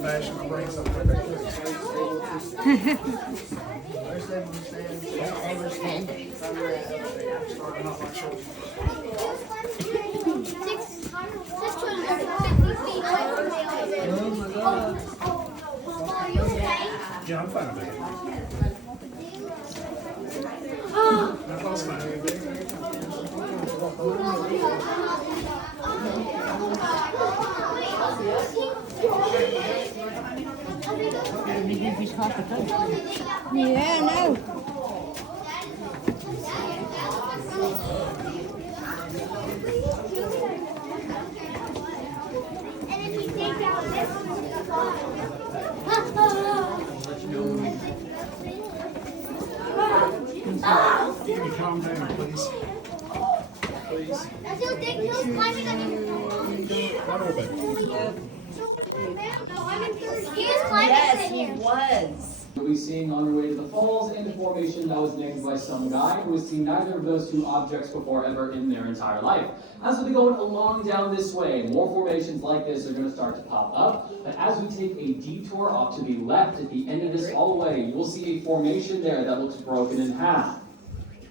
fashion, I bring something right back here. Starting off my shoulder. Oh my God. Yeah, I'm fine with it. That's all fine. Yeah, I know. Can you calm down, please? Please. Not over. Yes, he was. We'll be seeing on our way to the falls and a formation that was named by some guy who has seen neither of those two objects before ever in their entire life. As we'll be going along down this way, more formations like this are going to start to pop up. But as we take a detour off to the left at the end of this hallway, you will see a formation there that looks broken in half.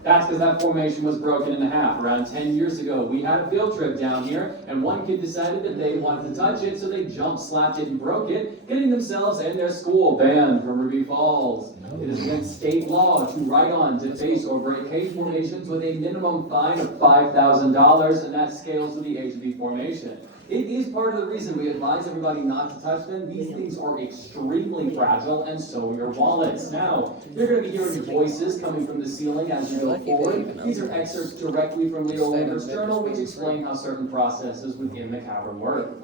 That's because that formation was broken in half. Around 10 years ago, we had a field trip down here, and one kid decided that they wanted to touch it, so they jump slapped it and broke it, getting themselves and their school banned from Ruby Falls. It is against state law to write on, deface, or break cave formations with a minimum fine of $5,000, and that scales with the age of the formation. It is part of the reason we advise everybody not to touch them. These things are extremely fragile, and so are your wallets. Now, you're going to be hearing voices coming from the ceiling as you go forward. These are excerpts directly from Leo Lander's journal, which explain how certain processes within the cavern work.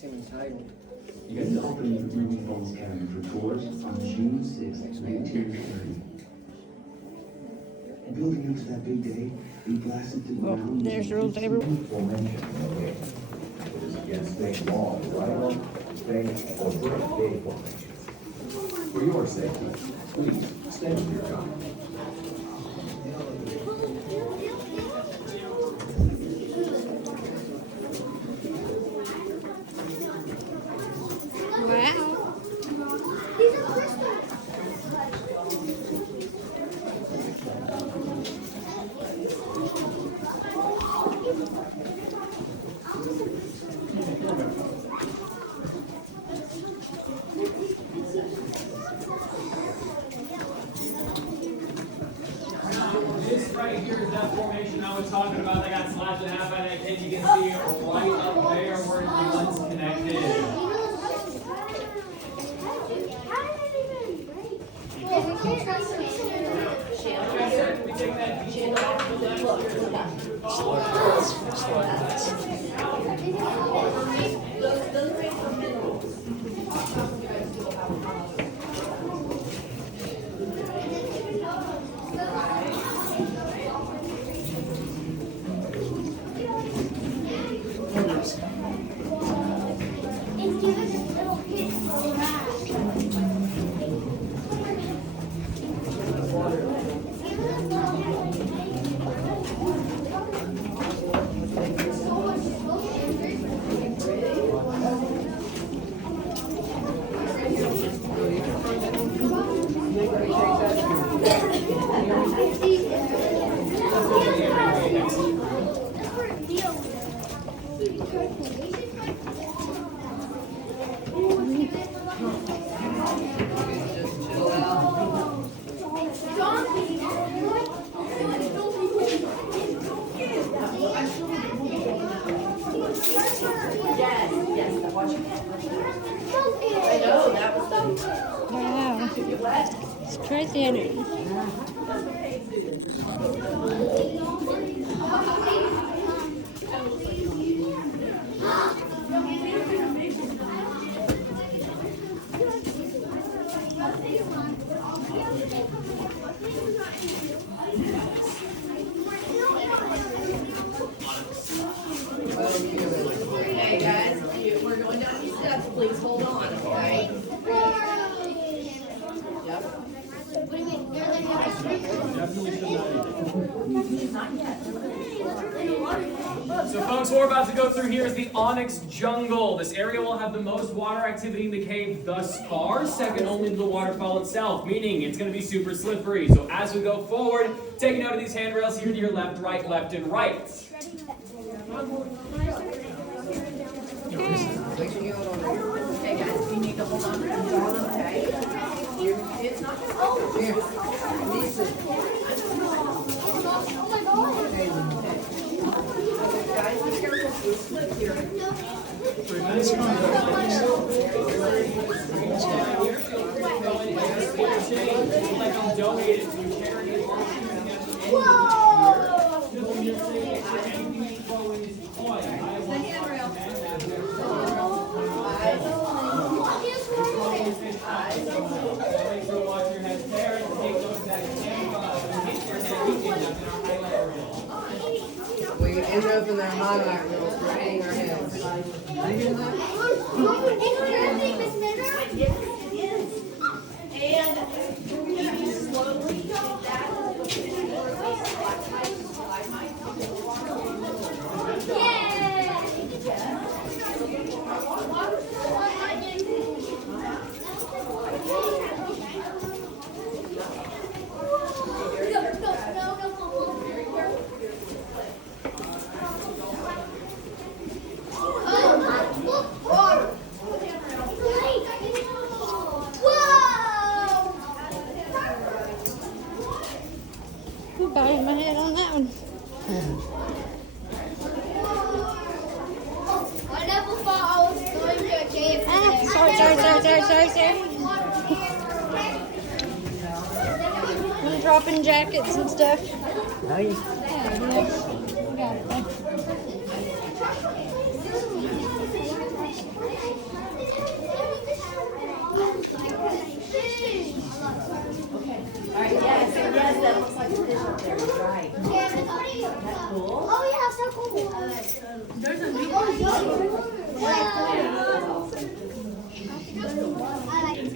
You guys are opening the Ruby Falls Cavern for tours on June 6, 1930. And building up to that big day, we blasted to the ground. There's rules everywhere. Formation. It is against state law to write on, deface, or break cave formations. For your safety, please stand to your job. Wow. This right here is that formation I was talking about that got slashed in half by that kid. You can see it right up there where it once connected. We take that detour off to the I know, that was the... Wow. It's crazy energy. Hey guys, we're going down these steps, please hold on, okay? Yep. Definitely should not eat it. So folks, what we're about to go through here is the Onyx Jungle. This area will have the most water activity in the cave thus far, second only to the waterfall itself, meaning it's going to be super slippery. So as we go forward, take note of these handrails here to your left, and right. Okay, guys, you need to hold on. Okay. It's not just here. Guys, be careful. You'll slip here. Donate it to charity. We end up in their highlight reels for hitting our heads. You hear that? And slowly that You banged my head on that one. I never thought I was going to a cave. Sorry. I'm dropping jackets and stuff. Nice. Yeah, you got it there. Alright, yes, that looks like a fish up there, right. That's cool. Oh yeah, so cool. There's a new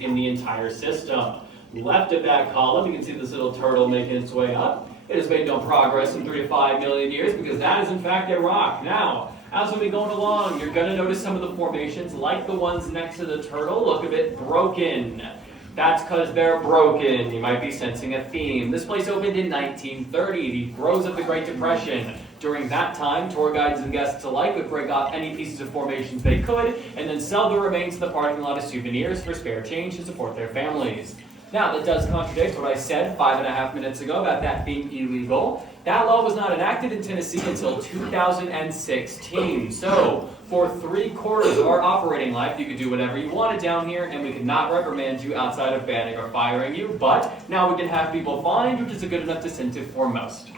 In the entire system. Left of that column, you can see this little turtle making its way up. It has made no progress in 3 to 5 million years because that is in fact a rock. Now, as we'll be going along, you're going to notice some of the formations, like the ones next to the turtle, look a bit broken. That's because they're broken. You might be sensing a theme. This place opened in 1930, the throes of the Great Depression. During that time, tour guides and guests alike would break off any pieces of formations they could and then sell the remains in the parking lot as souvenirs for spare change to support their families. Now, that does contradict what I said 5.5 minutes ago about that being illegal. That law was not enacted in Tennessee until 2016. So, for 3/4 of our operating life, you could do whatever you wanted down here, and we could not reprimand you outside of banning or firing you. But now we can have people fined, which is a good enough incentive for most.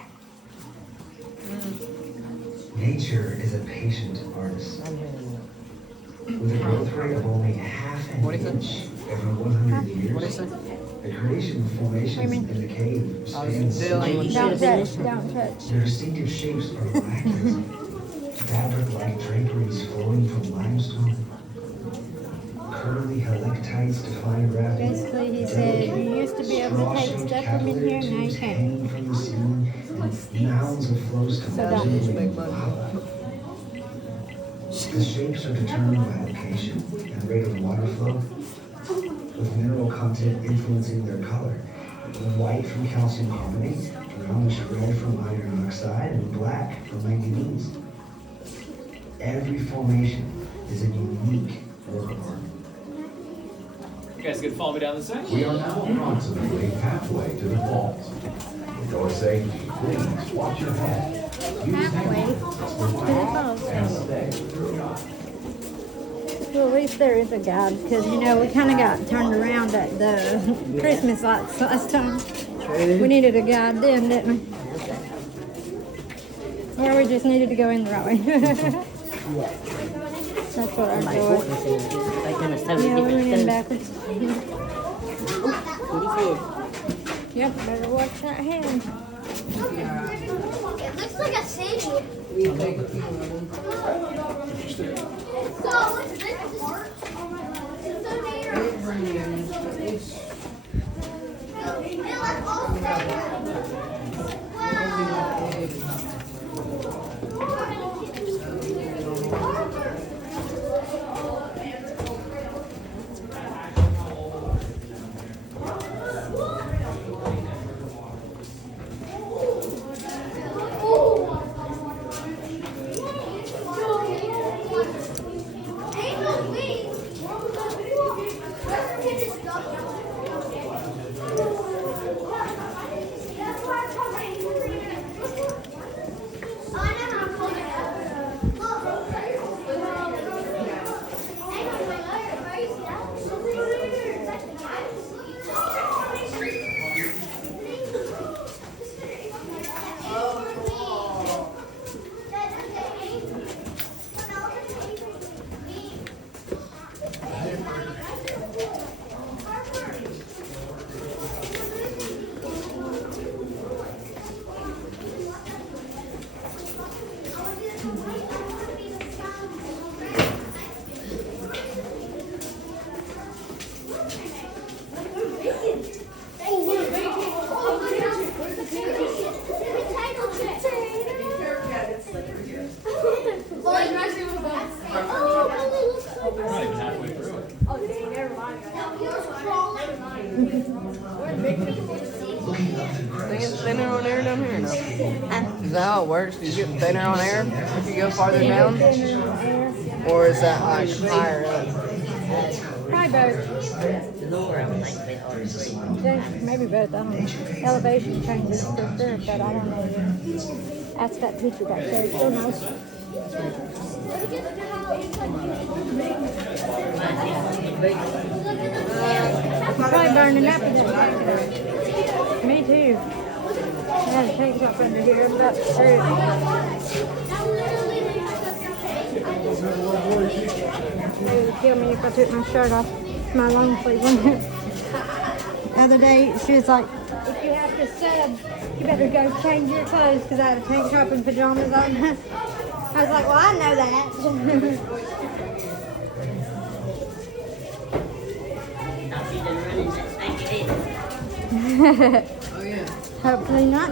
Nature is a patient artist. With a growth rate of only half an inch every 100 years, the creation of formations in the cave spans centuries. Don't touch. Their distinctive shapes are miraculous. Fabric-like draperies flowing from limestone, curly helictites defying gravity. Basically, he said you used to be able to take straw-shaped stuff from in here, now you tubes can't. hanging from the ceiling, and mounds of flows to presumably lava. The shapes are determined by location and rate of water flow, with mineral content influencing their color. White from calcium carbonate, brownish red from iron oxide, and black from manganese. Every formation is a unique work of art. You guys can follow me down this way? We are now approximately halfway to the falls. For your safety, please watch your head. Use Halfway hand to grips the for guidance falls. and stay with your guide. Well, at least there is a guide, because, you know, we kind of got turned around at the Christmas lights last time. We needed a guide then, didn't we? Or we just needed to go in the right way. That's what I thought. Yeah, we went in backwards. Yep, better watch that hand. It looks like a city. We take a few of them. So, what's this part? It's so near. They bring in each. It like all We have air down here? No. Is that how it works? Do you get thinner on air if you go farther down? Or is that like higher up? Probably both. Maybe both. I don't know. Elevation changes for sure, but I don't know. That's that picture back there. It's so nice. Probably burning up in that. Me too. I had a tank top under here. I'm about to shoot. They would kill me if I took my shirt off, my long sleeve one. The other day, she was like, if you have to sub, you better go change your clothes because I had a tank top and pajamas on. I was like, well, I know that. Oh yeah. Hopefully not.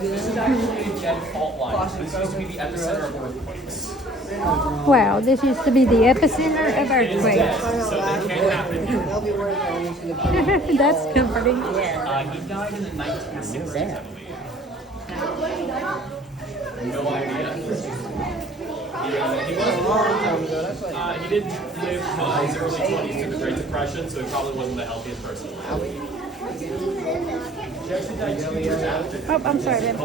This is actually a dead fault line. This used to be the epicenter of earthquakes. Wow, this used to be the epicenter of earthquakes. So that can't happen. They'll be worried about me to the point. That's comforting. He died in the 1960s, I believe. No idea. He didn't live his early 20s to the Great Depression, so he probably wasn't the healthiest person. Oh, I'm sorry, babe.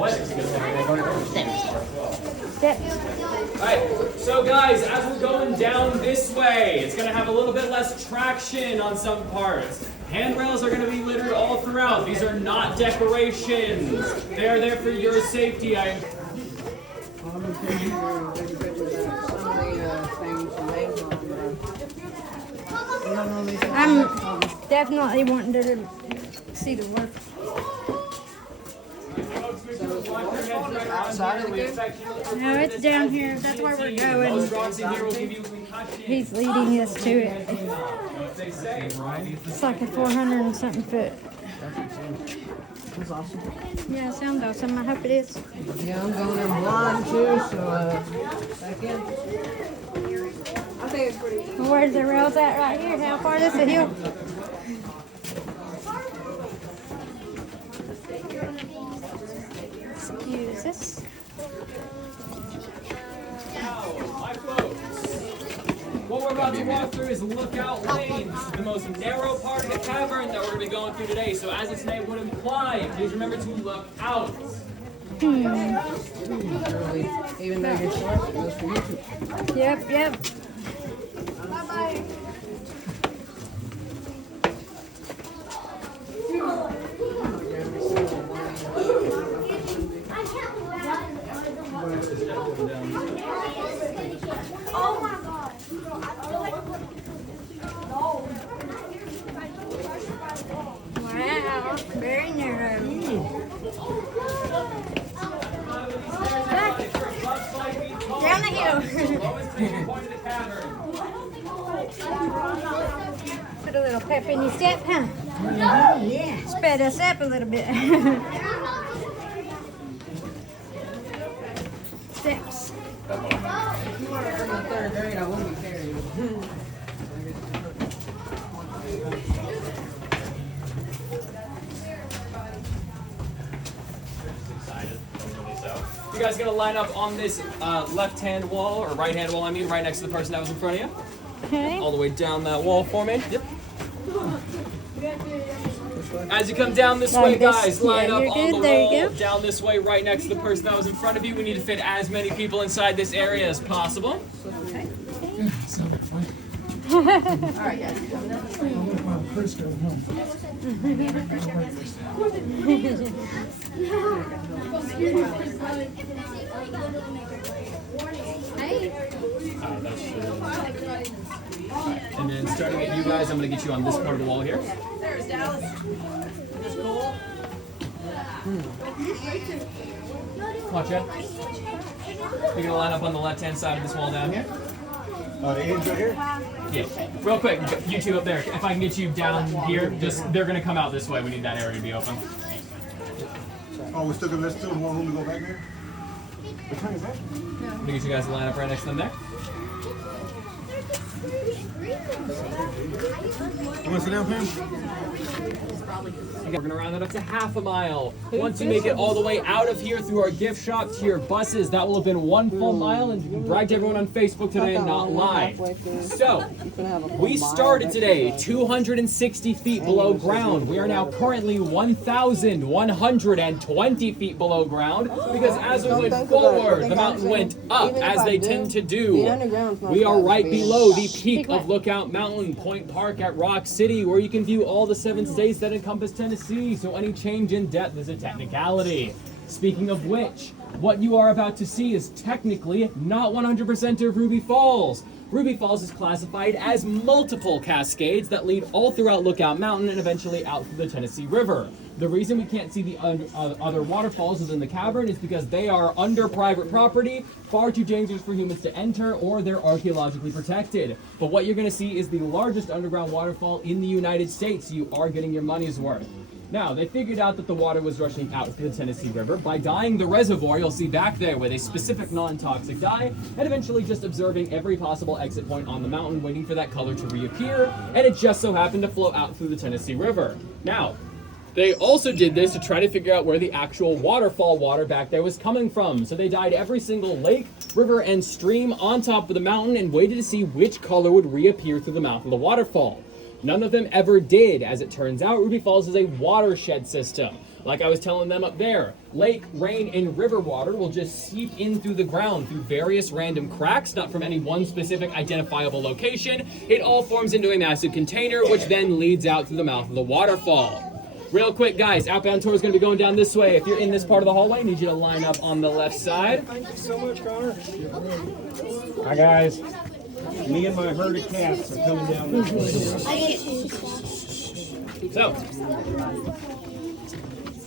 Steps. Alright, so guys, as we're going down this way, it's going to have a little bit less traction on some parts. Handrails are going to be littered all throughout. These are not decorations. They are there for your safety. I'm definitely wanting to see the work. Outside of the cave? No, it's down here. That's where we're going. He's leading us to it. It's like a 400 and something foot. That's awesome. Yeah, it sounds awesome. I hope it is. Yeah, I'm going in blind too, so back in. I think it's pretty easy. Well, where's the rails at right here? How far is the hill? Excuse us. What we're about to walk through is Lookout Lane. This is the most narrow part of the cavern that we're going to be going through today. So as its name would imply, please remember to look out. Even though you're short, it goes for YouTube. Yep. Bye-bye. Oh my god. Wow, very narrow. Down the hill. Put a little pep in your step, huh? Yeah. Sped us up a little bit. Steps. From the third grade, I wouldn't be carrying. You guys gonna line up on this left-hand wall, or right-hand wall, I mean, right next to the person that was in front of you. Okay. All the way down that wall for me. Yep. As you come down this way, guys, line up on the wall, down this way, right next to the person that was in front of you. We need to fit as many people inside this area as possible. Alright, guys. And then starting at you guys, I'm going to get you on this part of the wall here. There's Dallas. Is this cool? Watch out. You're going to line up on the left-hand side of this wall down here. The edge right here? Yeah. Real quick, you two up there. If I can get you down here, they're gonna come out this way. We need that area to be open. Oh, we still gonna let's still want room to go back there? Which one is that? I'm gonna get you guys to line up right next to them there. You wanna sit down, Pam? We're gonna round that up to half a mile. Once you make it all the way out of here through our gift shop to your buses, that will have been 1 full mile, and you can brag to everyone on Facebook today and not lie. So, we started today 260 feet below ground. We are now currently 1,120 feet below ground, because as we went forward, the mountain went up, as they tend to do. We are right below the peak of Lookout Mountain, Point Park at Rock City, where you can view all the 7 states that encompass Tennessee, so any change in depth is a technicality. Speaking of which, what you are about to see is technically not 100% of Ruby Falls. Ruby Falls is classified as multiple cascades that lead all throughout Lookout Mountain and eventually out through the Tennessee River. The reason we can't see the other waterfalls within the cavern is because they are under private property, far too dangerous for humans to enter, or they're archaeologically protected. But what you're going to see is the largest underground waterfall in the United States. You are getting your money's worth. Now, they figured out that the water was rushing out through the Tennessee River by dyeing the reservoir you'll see back there with a specific non-toxic dye, and eventually just observing every possible exit point on the mountain, waiting for that color to reappear, and it just so happened to flow out through the Tennessee River. Now, they also did this to try to figure out where the actual waterfall water back there was coming from. So they dyed every single lake, river, and stream on top of the mountain and waited to see which color would reappear through the mouth of the waterfall. None of them ever did. As it turns out, Ruby Falls is a watershed system. Like I was telling them up there, lake, rain, and river water will just seep in through the ground through various random cracks, not from any one specific identifiable location. It all forms into a massive container, which then leads out through the mouth of the waterfall. Real quick, guys, outbound tour is going to be going down this way. If you're in this part of the hallway, I need you to line up on the left side. Thank you so much, Connor. Hi, guys. Me and my herd of cats are coming down this way. So,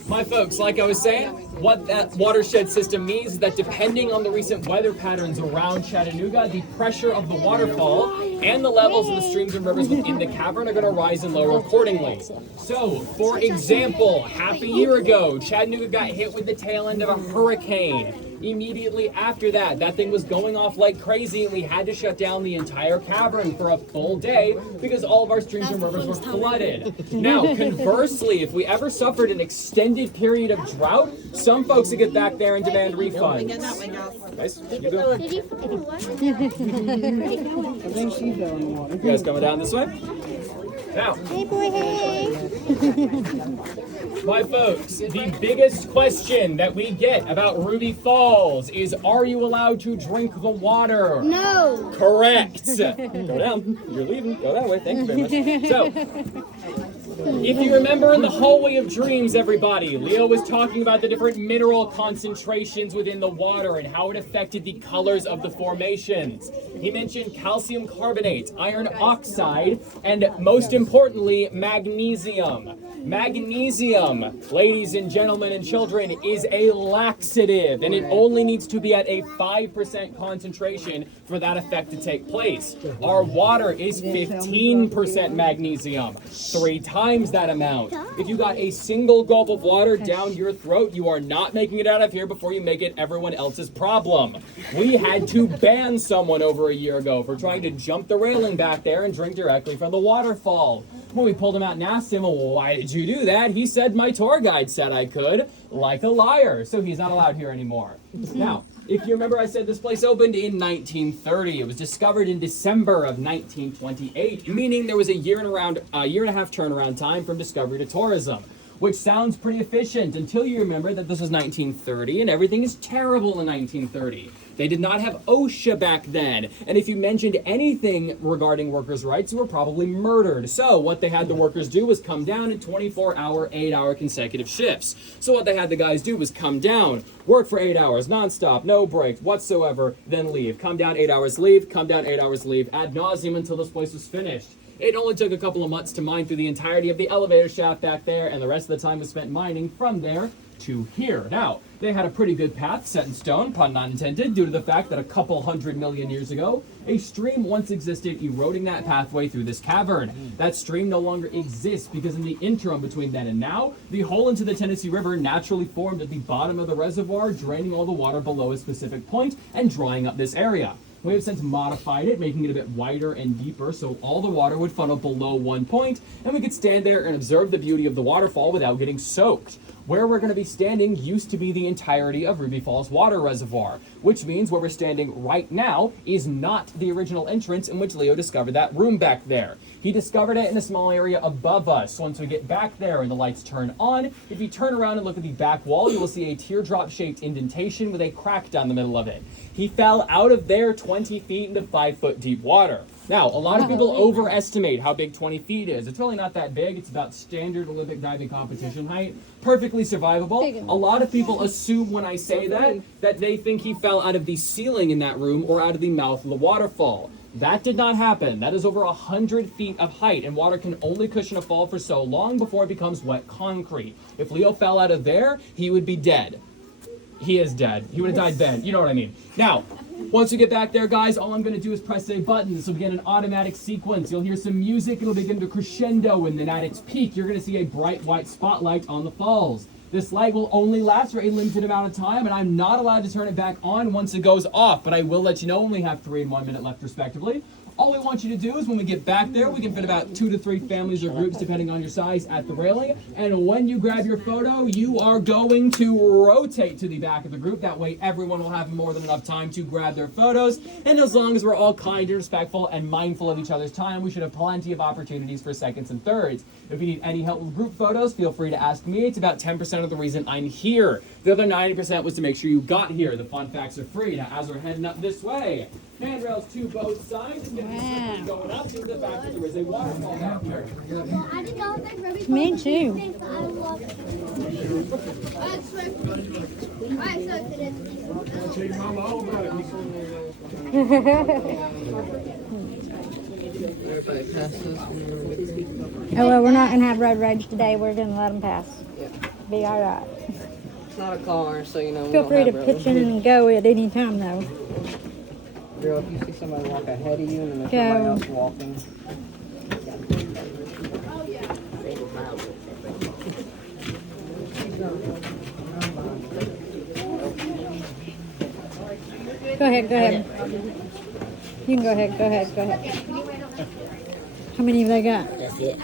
my folks, like I was saying, what that watershed system means is that depending on the recent weather patterns around Chattanooga, the pressure of the waterfall and the levels of the streams and rivers within the cavern are going to rise and lower accordingly. So, for example, half a year ago, Chattanooga got hit with the tail end of a hurricane. Immediately after that, that thing was going off like crazy, and we had to shut down the entire cavern for a full day because all of our streams and rivers were flooded. Now, conversely, if we ever suffered an extended period of drought, some folks would get back there and demand refunds. Guys, you go. You guys coming down this way? Now, Hey, boy, hey. my folks, the biggest question that we get about Ruby Falls is, are you allowed to drink the water? No. Correct. Go down. You're leaving. Go that way. Thank you very much. So, if you remember in the Hallway of Dreams, everybody, Leo was talking about the different mineral concentrations within the water and how it affected the colors of the formations. He mentioned calcium carbonate, iron oxide, and most importantly, magnesium. Magnesium, ladies and gentlemen and children, is a laxative, and it only needs to be at a 5% concentration for that effect to take place. Our water is 15% magnesium, 3 times that amount. If you got a single gulp of water down your throat, you are not making it out of here before you make it everyone else's problem. We had to ban someone over a year ago for trying to jump the railing back there and drink directly from the waterfall. When we pulled him out and asked him, well, why did you do that? He said, my tour guide said I could, like a liar. So he's not allowed here anymore. Now, if you remember, I said this place opened in 1930. It was discovered in December of 1928, meaning there was a year and a half turnaround time from discovery to tourism, which sounds pretty efficient until you remember that this was 1930 and everything is terrible in 1930. They did not have OSHA back then, and if you mentioned anything regarding workers' rights, you were probably murdered. So what they had the workers do was come down in 24-hour, 8-hour consecutive shifts. So what they had the guys do was come down, work for 8 hours, nonstop, no breaks whatsoever, then leave. Come down 8 hours, leave, come down 8 hours, leave, ad nauseum until this place was finished. It only took a couple of months to mine through the entirety of the elevator shaft back there, and the rest of the time was spent mining from there to here. Now, they had a pretty good path set in stone, pun not intended, due to the fact that a couple 100 million years ago, a stream once existed eroding that pathway through this cavern. That stream no longer exists because in the interim between then and now, the hole into the Tennessee River naturally formed at the bottom of the reservoir, draining all the water below a specific point and drying up this area. We have since modified it, making it a bit wider and deeper so all the water would funnel below one point, and we could stand there and observe the beauty of the waterfall without getting soaked. Where we're going to be standing used to be the entirety of Ruby Falls water reservoir, which means where we're standing right now is not the original entrance in which Leo discovered that room back there. He discovered it in a small area above us. So once we get back there and the lights turn on, if you turn around and look at the back wall, you will see a teardrop-shaped indentation with a crack down the middle of it. He fell out of there 20 feet into 5-foot deep water. Now, a lot of people overestimate how big 20 feet is. It's really not that big. It's about standard Olympic diving competition height. Perfectly survivable. A lot of people assume when I say that they think he fell out of the ceiling in that room or out of the mouth of the waterfall. That did not happen. That is over 100 feet of height, and water can only cushion a fall for so long before it becomes wet concrete. If Leo fell out of there, he would be dead. He is dead. He would have died then. You know what I mean. Now, once you get back there, guys, all I'm going to do is press a button. This will begin an automatic sequence. You'll hear some music. It'll begin to crescendo, and then at its peak, you're going to see a bright white spotlight on the falls. This light will only last for a limited amount of time, and I'm not allowed to turn it back on once it goes off, but I will let you know when we have 3 and 1 minute left, respectively. All we want you to do is when we get back there, we can fit about 2 to 3 families or groups, depending on your size, at the railing. And when you grab your photo, you are going to rotate to the back of the group. That way, everyone will have more than enough time to grab their photos. And as long as we're all kind and respectful and mindful of each other's time, we should have plenty of opportunities for seconds and thirds. If you need any help with group photos, feel free to ask me. It's about 10% of the reason I'm here. The other 90% was to make sure you got here. The fun facts are free. Now, as we're heading up this way, handrails to both sides. It's going to be going up to the fact that there is a waterfall back here. I didn't know that Ruby Me too. Falls. I love it. Alright, so today. Take your mama home about it. Everybody passes. Oh, well, we're not going to have road rage today. We're going to let them pass. Yeah. Be all right. It's not a car, so you know. we Feel don't free to have pitch in and go at any time, though. Girl, if you see somebody walk ahead of you and then there's Go. somebody else walking. Go ahead, go ahead. You can go ahead, go ahead, go ahead. How many have they got? That's it.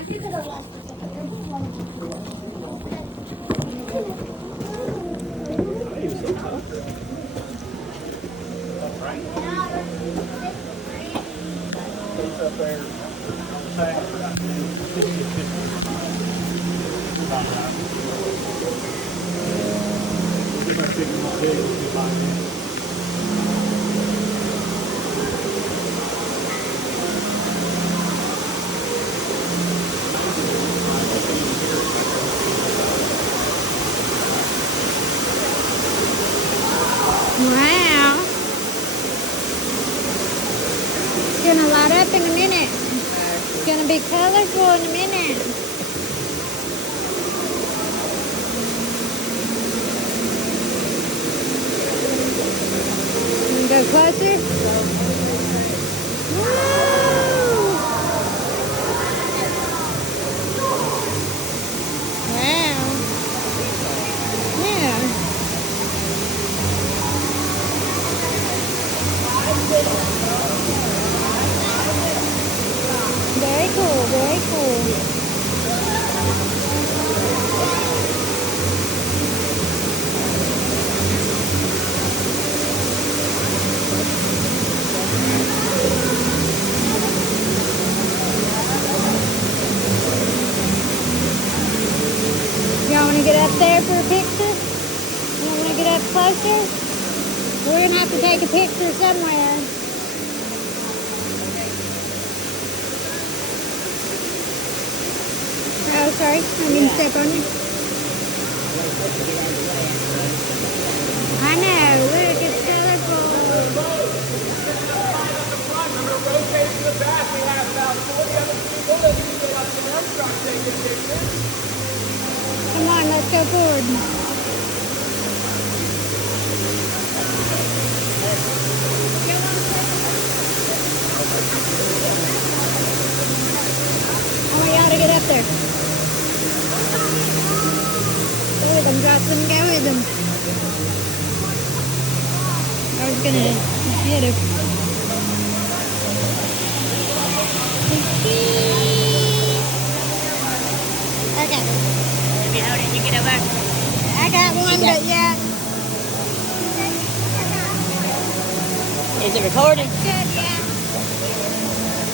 Wow. It's gonna light up in a minute. It's gonna be colorful in a minute. Can you go closer? Wow. Yeah. Very cool, very cool. Y'all want to get up there for a picture? You want to get up closer? We're going to have to take a picture somewhere. Oh, sorry. I didn't step on you. I know. Look, it's colorful. Remember, rotating to the back, we have about 40 other people Come on, let's go forward. Oh, we gotta get up there. Go with them, Justin. Go with them. I was gonna get him. Okay. If you hold it, you get over. I got one, but yeah. Is it recording? Good.